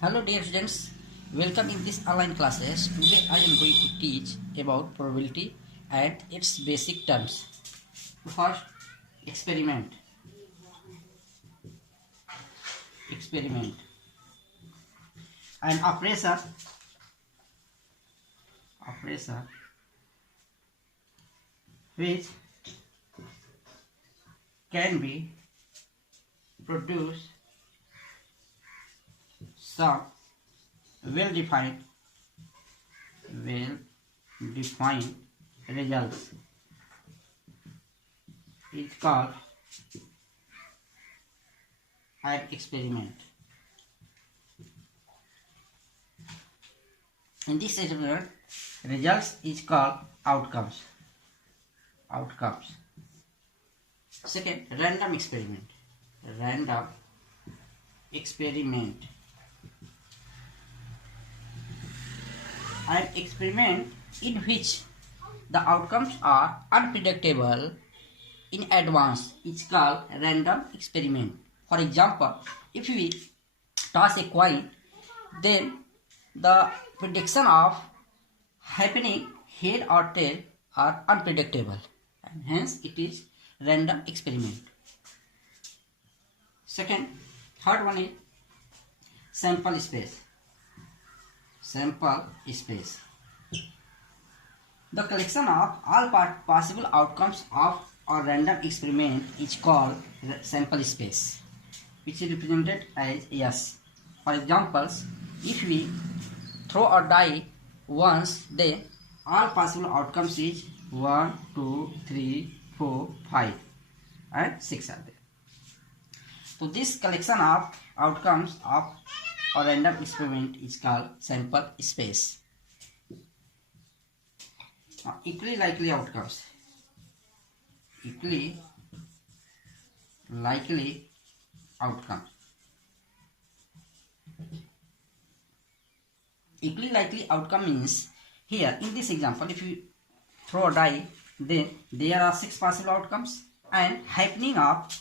Hello dear students, welcome in this online classes. Today I am going to teach about probability and its basic terms. First, experiment. An operator which can be produce some well-defined results is called an experiment. In this experiment, results is called outcomes. Second, random experiment. An experiment in which the outcomes are unpredictable in advance is called random experiment. For example, if we toss a coin, then the prediction of happening head or tail are unpredictable, and hence it is random experiment. Third one is sample space. The collection of all possible outcomes of a random experiment is called sample space, which is represented as S. For examples, if we throw a die once, then all possible outcomes is 1, 2, 3, 4, 5 and 6 are there. So this collection of outcomes of a random experiment is called sample space. Equally likely outcomes. Equally likely outcome means, here in this example, if you throw a die, then there are 6 possible outcomes, and happening of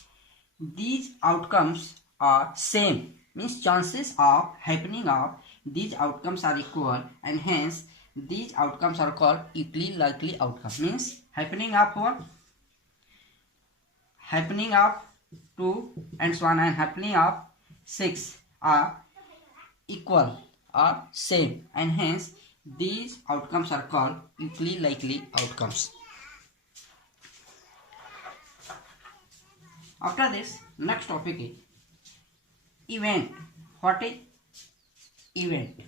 these outcomes are same, means chances of happening of these outcomes are equal, and hence these outcomes are called equally likely outcome. Means happening of 1, happening of 2 and so on, and happening of 6 are equal or same, and hence these outcomes are called equally likely outcomes. After this, next topic is event. What is event?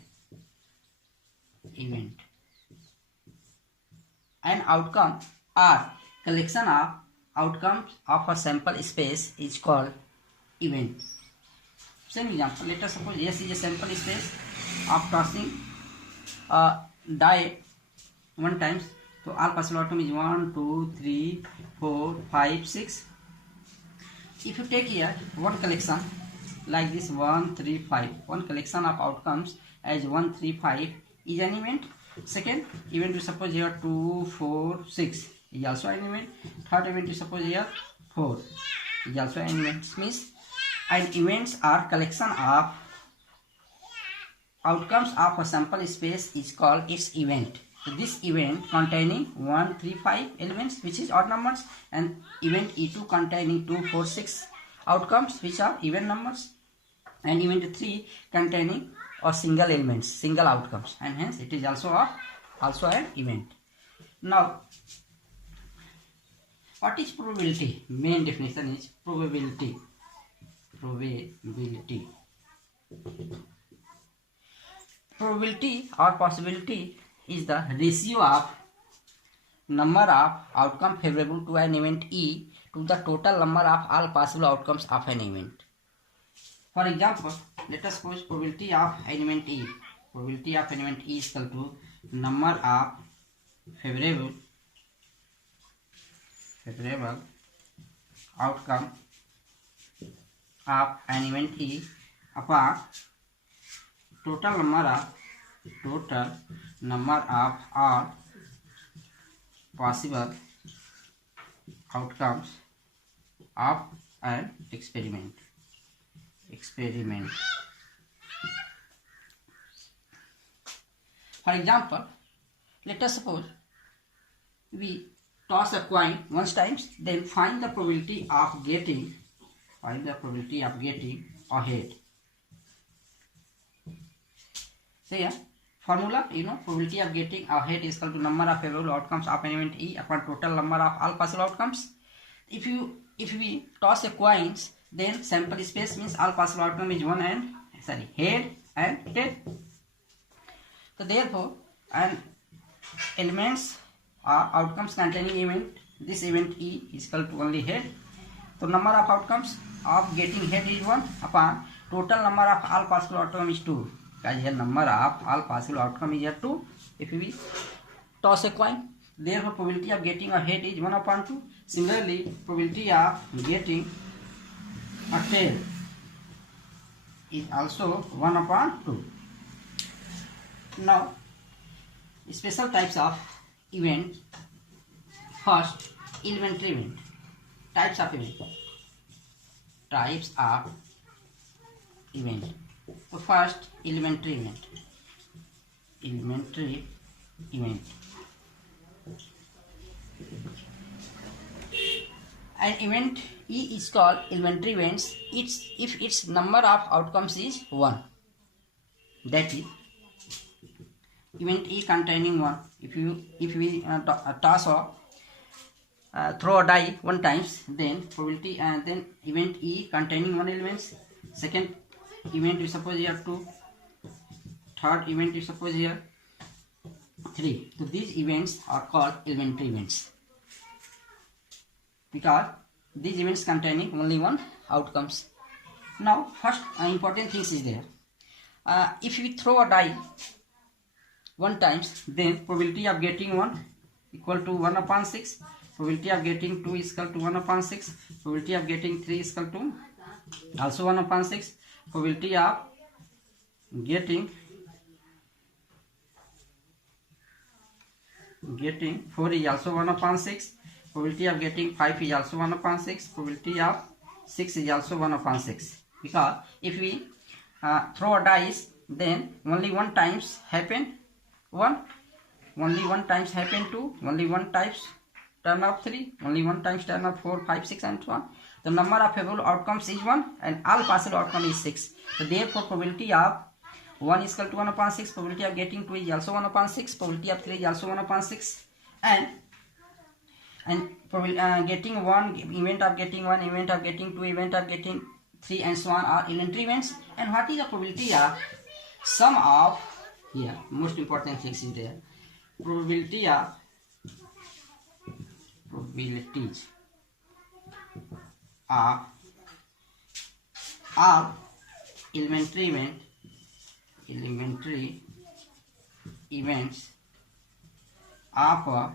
An outcome or collection of outcomes of a sample space is called event. Same example, let us suppose S is a sample space of tossing a die 1 times. So all possible outcomes is 1, 2, 3, 4, 5, 6. If you take here one collection like this 1, 3, 5, one collection of outcomes as 1, 3, 5 is an event. Second event, we suppose here 2, 4, 6 is also an event. Third event, we suppose here 4 is also an event. Means an events are collection of outcomes of a sample space is called its event. So this event containing 1, 3, 5 elements, which is odd numbers, and event E2 containing 2, 4, 6 outcomes, which are even numbers, and event 3 containing a single elements, single outcomes, and hence it is also an event. Now, what is probability? Main definition is probability. Probability or possibility is the ratio of number of outcome favorable to an event E to the total number of all possible outcomes of an event. For example, let us suppose probability of an event E. Probability of an event E is equal to number of favorable outcome of an event E upon total number of all possible outcomes of an experiment. For example, let us suppose we toss a coin once times, then find the probability of getting a head. So yeah, formula, probability of getting a head is equal to number of favorable outcomes of an event E upon total number of all possible outcomes. If we toss a coins, then sample space means all possible outcome is head and tail. So therefore, and elements are outcomes containing event. This event E is equal to only head. So number of outcomes of getting head is 1 upon total number of all possible outcome is 2. Guys, here number of all possible outcome is here 2. If we toss a coin, therefore probability of getting a head is 1 upon 2. Similarly, probability of getting a tail is also 1 upon 2. Now, special types of event. First, elementary event. Types of event. So first, elementary event. An event E is called elementary events if its number of outcomes is 1. That is, event E containing 1. If we toss or throw a die 1 times, then probability and then event E containing 1 elements. Second event we suppose here 2. Third event we suppose here 3. So these events are called elementary events because these events containing only 1 outcomes. Now first important things is there. If we throw a die 1 times, then probability of getting 1 equal to 1 upon 6. Probability of getting 2 is equal to 1 upon 6. Probability of getting 3 is equal to also 1 upon 6. Probability of getting 4 is also 1 upon 6. Probability of getting 5 is also 1 upon 6. Probability of 6 is also 1 upon 6. Because if we throw a dice, then only 1 times happen 1, only 1 times happen 2, only 1 times turn up 3, only 1 times turn up 4, 5, 6 and so on. The number of favorable outcomes is 1 and all possible outcome is 6. So therefore probability of 1 is equal to 1 upon 6, probability of getting 2 is also 1 upon 6, probability of 3 is also 1 upon 6, and getting 1, event of getting 1, event of getting 2, event of getting 3 and so on are elementary events. And what is the probability of sum of, here most important things is there, probabilities of elementary events of a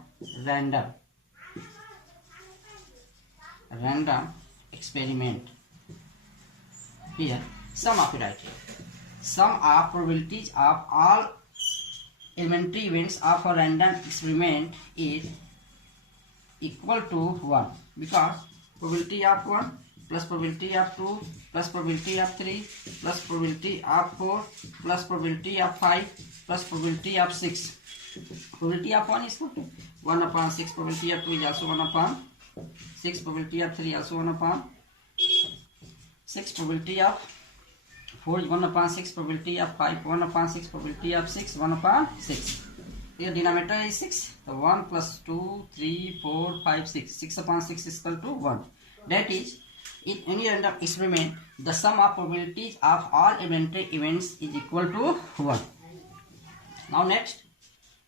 random experiment. Here sum of it right here. Sum of probabilities of all elementary events of a random experiment is equal to 1 because probability of 1 plus probability of 2 plus probability of 3 plus probability of 4 plus probability of 5 plus probability of 6. Probability of 1 is equal to 1 upon 6. Probability of 2 is also 1 upon 6. Probability of 3 also 1 upon 6. Probability of 4 is 1 upon 6. Probability of 5 1 upon 6. Probability of 6 1 upon 6. Here denominator is 6. So 1 plus 2, 3, 4, 5, 6. 6 upon 6 is equal to 1. That is, in any random experiment, the sum of probabilities of all elementary events is equal to 1. Now next,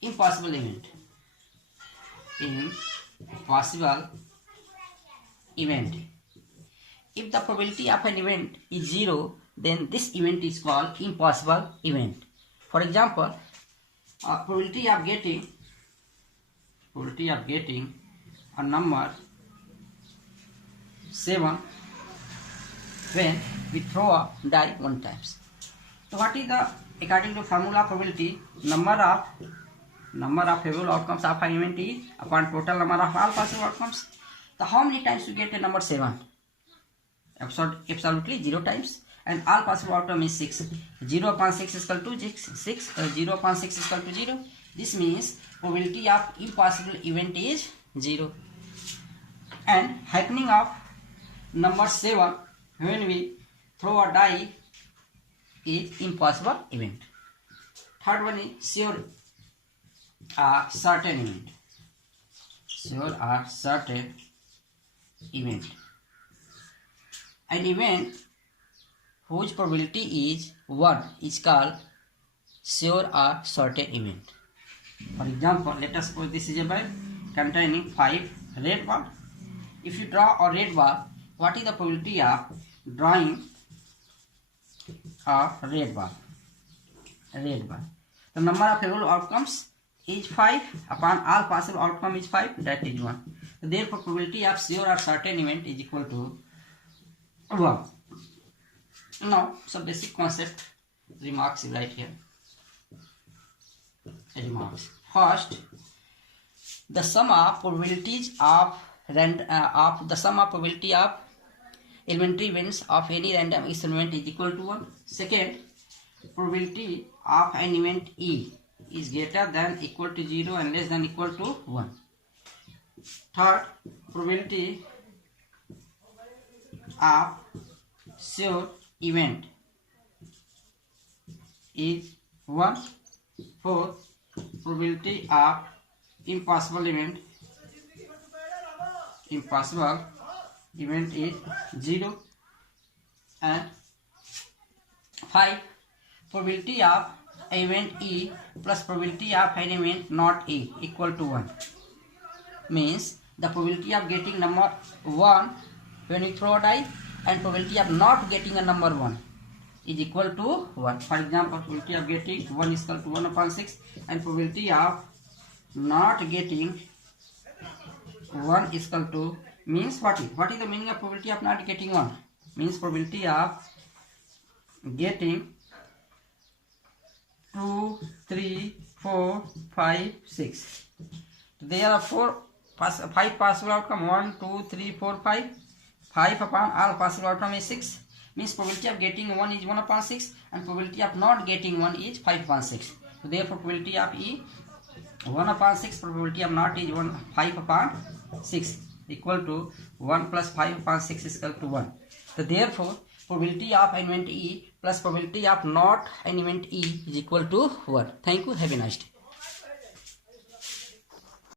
impossible event. Impossible event. If the probability of an event is 0, then this event is called impossible event. For example, probability of getting a number 7 when we throw a die 1 times. So what is the, according to formula probability, number of favorable outcomes of an event is upon total number of all possible outcomes. So how many times you get a number 7? Absolutely 0 times. and all possible outcome is 6. 0 upon 6 is equal to 6. 0 upon 6 is equal to 0. This means probability of impossible event is 0. And happening of number 7 when we throw a die is impossible event. Third one is sure certain event. Sure or certain event. An event whose probability is 1 is called sure or certain event. For example, let us suppose this is a ball containing 5 red balls. If you draw a red ball, what is the probability of drawing a red ball? The number of available outcomes is 5 upon all possible outcome is 5, that is 1. So therefore, probability of sure or certain event is equal to 1. Now, some basic concept remarks is right here. Remarks. First, the sum of probabilities of probability of elementary events of any random experiment is equal to 1. Second, probability of an event E is greater than equal to 0 and less than equal to 1. Third, probability of sure event is 1. Fourth, probability of impossible event is 0. And 5, probability of event E plus probability of an event not E equal to 1. Means the probability of getting number 1 when you throw a die and probability of not getting a number 1 is equal to 1. For example, probability of getting 1 is equal to 1 upon 6 and probability of not getting 1 is equal to, means what is the meaning of probability of not getting 1? Means probability of getting 2, 3, 4, 5, 6. There are 5 possible outcome. 1, 2, 3, 4, 5. 5 upon all possible outcome is 6. Means probability of getting 1 is 1 upon 6 and probability of not getting 1 is 5 upon 6. So therefore, probability of E 1 upon 6, probability of not is 5 upon 6 equal to 1 plus 5 upon 6 is equal to 1. So therefore, probability of an event E plus probability of not an event E is equal to 1. Thank you. Have a nice day.